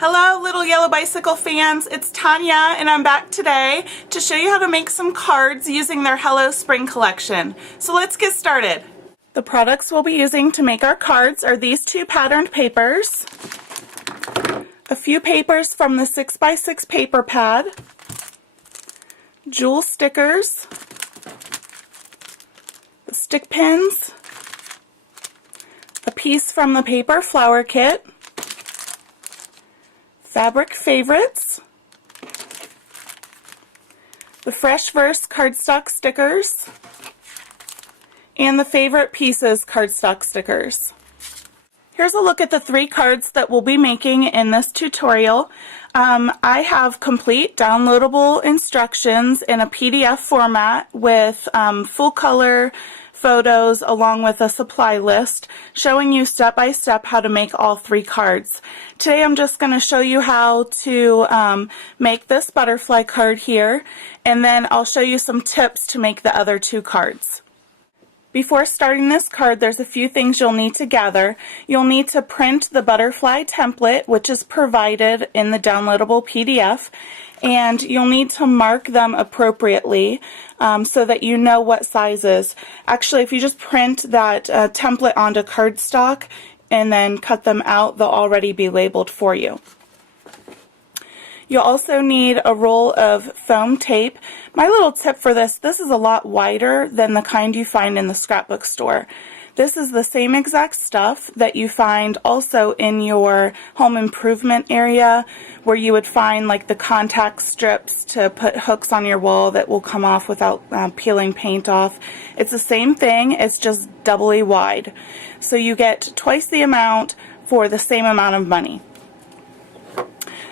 Hello little yellow bicycle fans, it's Tanya and I'm back today to show you how to make some cards using their Hello Spring collection. So let's get started. The products we'll be using to make our cards are these two patterned papers, a few papers from the 6x6 paper pad, jewel stickers, stick pins, a piece from the paper flower kit, fabric favorites, the Fresh Verse cardstock stickers, and the favorite pieces cardstock stickers. Here's a look at the three cards that we'll be making in this tutorial. I have complete downloadable instructions in a PDF format with full color photos along with a supply list showing you step by step how to make all three cards. Today I'm just going to show you how to make this butterfly card here, and then I'll show you some tips to make the other two cards. Before starting this card, there's a few things you'll need to gather. You'll need to print the butterfly template, which is provided in the downloadable PDF, and you'll need to mark them appropriately so that you know what sizes. Actually, if you just print that template onto cardstock and then cut them out, they'll already be labeled for you. You'll also need a roll of foam tape. My little tip for this is a lot wider than the kind you find in the scrapbook store. This is the same exact stuff that you find also in your home improvement area, where you would find like the contact strips to put hooks on your wall that will come off without peeling paint off. It's the same thing, it's just doubly wide. So you get twice the amount for the same amount of money.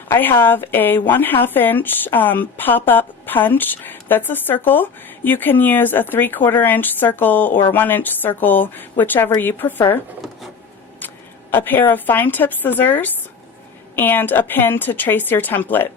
I have a 1/2 inch pop-up punch that's a circle. You can use a 3/4 inch circle or a 1 inch circle, whichever you prefer. A pair of fine tip scissors and a pin to trace your template.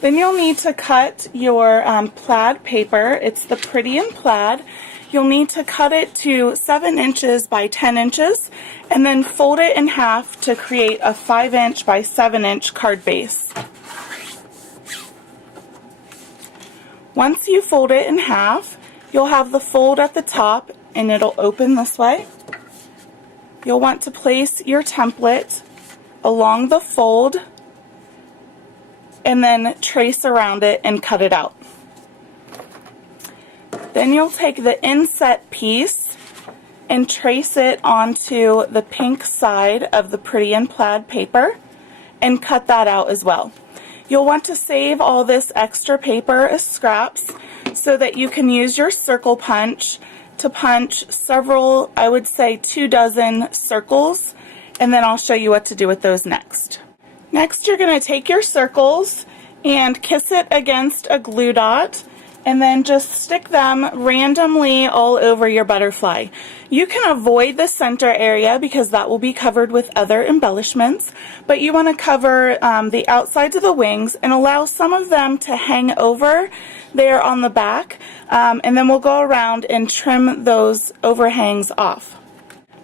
Then you'll need to cut your plaid paper. It's the Pretty in Plaid. You'll need to cut it to 7 inches by 10 inches and then fold it in half to create a 5 inch by 7 inch card base. Once you fold it in half, you'll have the fold at the top and it'll open this way. You'll want to place your template along the fold and then trace around it and cut it out. Then you'll take the inset piece and trace it onto the pink side of the Pretty in Plaid paper and cut that out as well. You'll want to save all this extra paper as scraps so that you can use your circle punch to punch several, I would say 24 circles, and then I'll show you what to do with those next. Next, you're going to take your circles and kiss it against a glue dot and then just stick them randomly all over your butterfly. You can avoid the center area because that will be covered with other embellishments, but you want to cover the outsides of the wings and allow some of them to hang over there on the back, and then we'll go around and trim those overhangs off.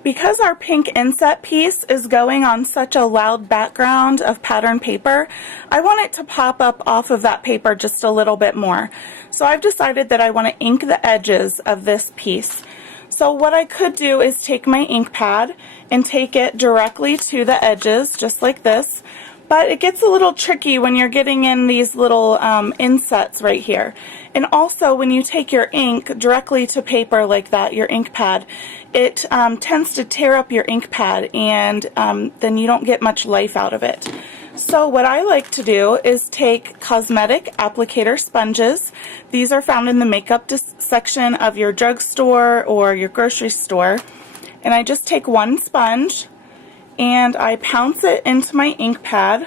Because our pink inset piece is going on such a loud background of pattern paper, I want it to pop up off of that paper just a little bit more. So I've decided that I want to ink the edges of this piece. So what I could do is take my ink pad and take it directly to the edges, just like this. But it gets a little tricky when you're getting in these little insets right here. And also when you take your ink directly to paper like that, your ink pad, it tends to tear up your ink pad, and then you don't get much life out of it. So what I like to do is take cosmetic applicator sponges. These are found in the makeup section of your drugstore or your grocery store. And I just take one sponge and I pounce it into my ink pad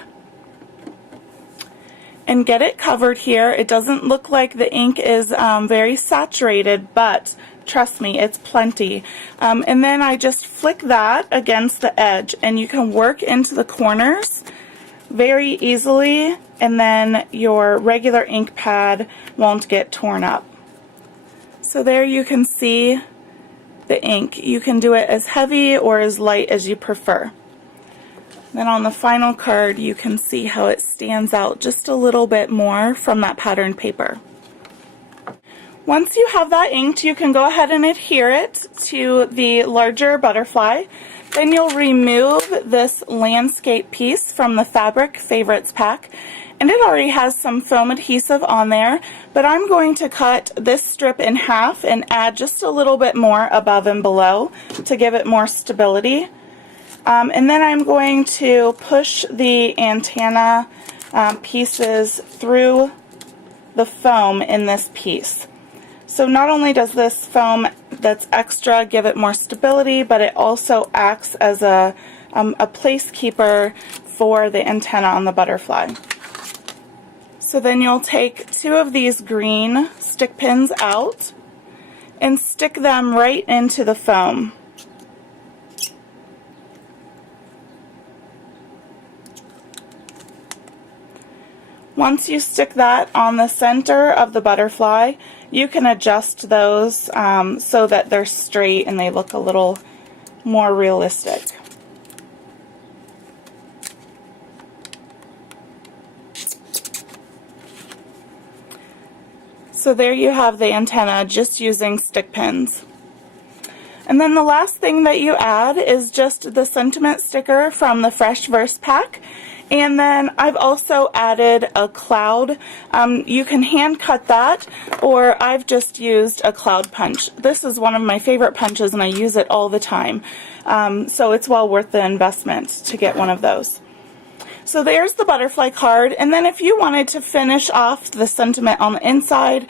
and get it covered here. It doesn't look like the ink is very saturated, but trust me, it's plenty. And then I just flick that against the edge, and you can work into the corners very easily, and then your regular ink pad won't get torn up. So there you can see the ink. You can do it as heavy or as light as you prefer. Then on the final card, you can see how it stands out just a little bit more from that patterned paper. Once you have that inked, you can go ahead and adhere it to the larger butterfly. Then you'll remove this landscape piece from the Fabric Favorites pack. And it already has some foam adhesive on there, but I'm going to cut this strip in half and add just a little bit more above and below to give it more stability. And then I'm going to push the antenna pieces through the foam in this piece. So not only does this foam that's extra give it more stability, but it also acts as a placekeeper for the antenna on the butterfly. So then you'll take 2 of these green stick pins out and stick them right into the foam. Once you stick that on the center of the butterfly, you can adjust those so that they're straight and they look a little more realistic. So there you have the antenna just using stick pins. And then the last thing that you add is just the sentiment sticker from the Fresh Verse pack. And then I've also added a cloud. You can hand cut that, or I've just used a cloud punch. This is one of my favorite punches and I use it all the time. So it's well worth the investment to get one of those. So there's the butterfly card, and then if you wanted to finish off the sentiment on the inside,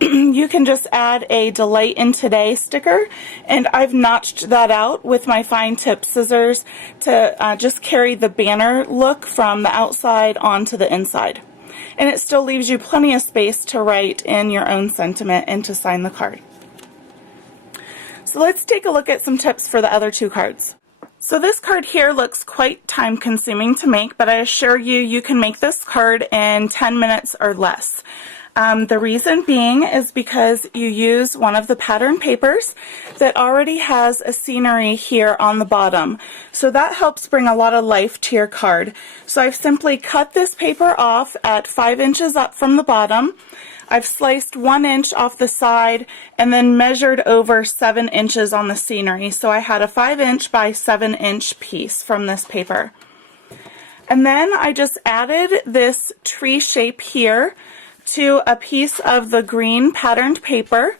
you can just add a Delight in Today sticker, and I've notched that out with my fine tip scissors to just carry the banner look from the outside onto the inside. And it still leaves you plenty of space to write in your own sentiment and to sign the card. So let's take a look at some tips for the other 2 cards. So this card here looks quite time consuming to make, but I assure you, you can make this card in 10 minutes or less. The reason being is because you use one of the pattern papers that already has a scenery here on the bottom. So that helps bring a lot of life to your card. So I've simply cut this paper off at 5 inches up from the bottom. I've sliced 1 inch off the side and then measured over 7 inches on the scenery. So I had a 5-inch by 7-inch piece from this paper. And then I just added this tree shape here to a piece of the green patterned paper.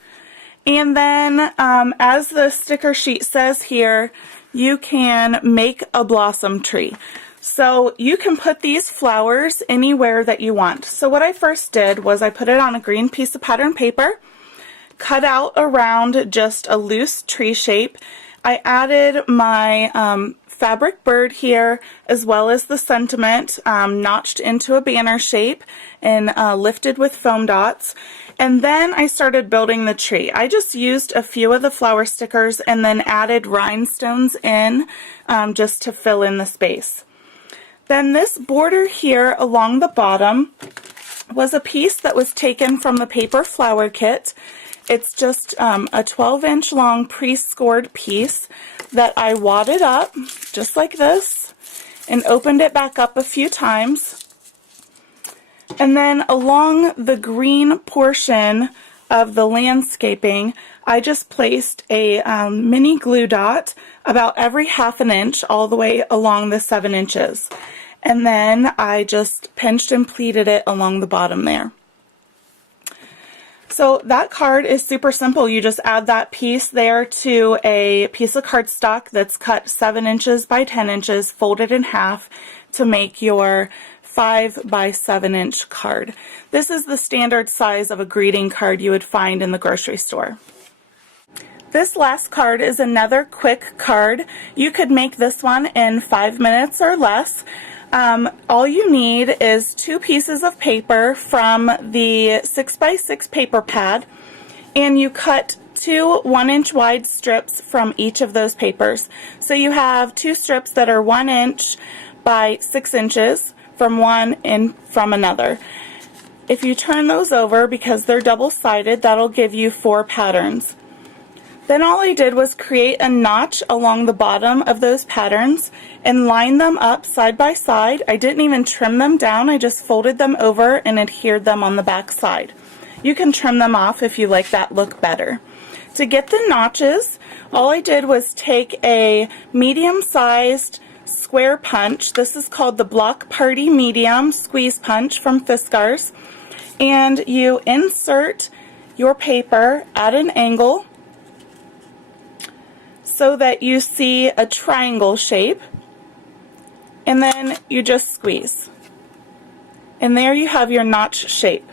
And then as the sticker sheet says here, you can make a blossom tree. So you can put these flowers anywhere that you want. So what I first did was I put it on a green piece of pattern paper, cut out around just a loose tree shape. I added my fabric bird here as well as the sentiment notched into a banner shape and lifted with foam dots. And then I started building the tree. I just used a few of the flower stickers and then added rhinestones in just to fill in the space. Then this border here along the bottom was a piece that was taken from the paper flower kit. It's just a 12-inch long pre-scored piece that I wadded up just like this and opened it back up a few times. And then along the green portion of the landscaping, I just placed a mini glue dot about every 1/2 inch all the way along the 7 inches. And then I just pinched and pleated it along the bottom there. So that card is super simple. You just add that piece there to a piece of cardstock that's cut 7 inches by 10 inches, folded in half to make your 5 by 7 inch card. This is the standard size of a greeting card you would find in the grocery store. This last card is another quick card. You could make this one in 5 minutes or less. All you need is 2 pieces of paper from the 6x6 paper pad, and you cut 2 1-inch wide strips from each of those papers. So you have 2 strips that are 1 inch by 6 inches from one and from another. If you turn those over, because they're double-sided, that'll give you 4 patterns. Then all I did was create a notch along the bottom of those patterns and line them up side by side. I didn't even trim them down, I just folded them over and adhered them on the back side. You can trim them off if you like that look better. To get the notches, all I did was take a medium-sized square punch. This is called the Block Party Medium Squeeze Punch from Fiskars. And you insert your paper at an angle so that you see a triangle shape, and then you just squeeze. And there you have your notch shape.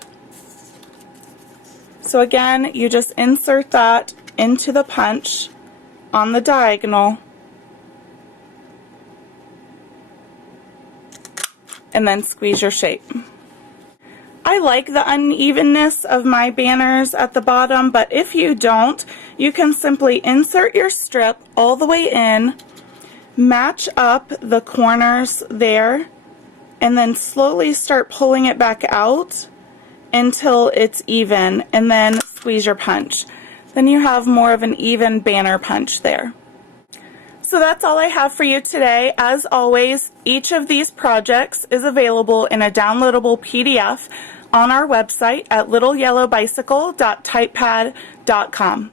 So again, you just insert that into the punch on the diagonal, and then squeeze your shape. I like the unevenness of my banners at the bottom, but if you don't, you can simply insert your strip all the way in, match up the corners there, and then slowly start pulling it back out until it's even, and then squeeze your punch. Then you have more of an even banner punch there. So that's all I have for you today. As always, each of these projects is available in a downloadable PDF on our website at littleyellowbicycle.typepad.com.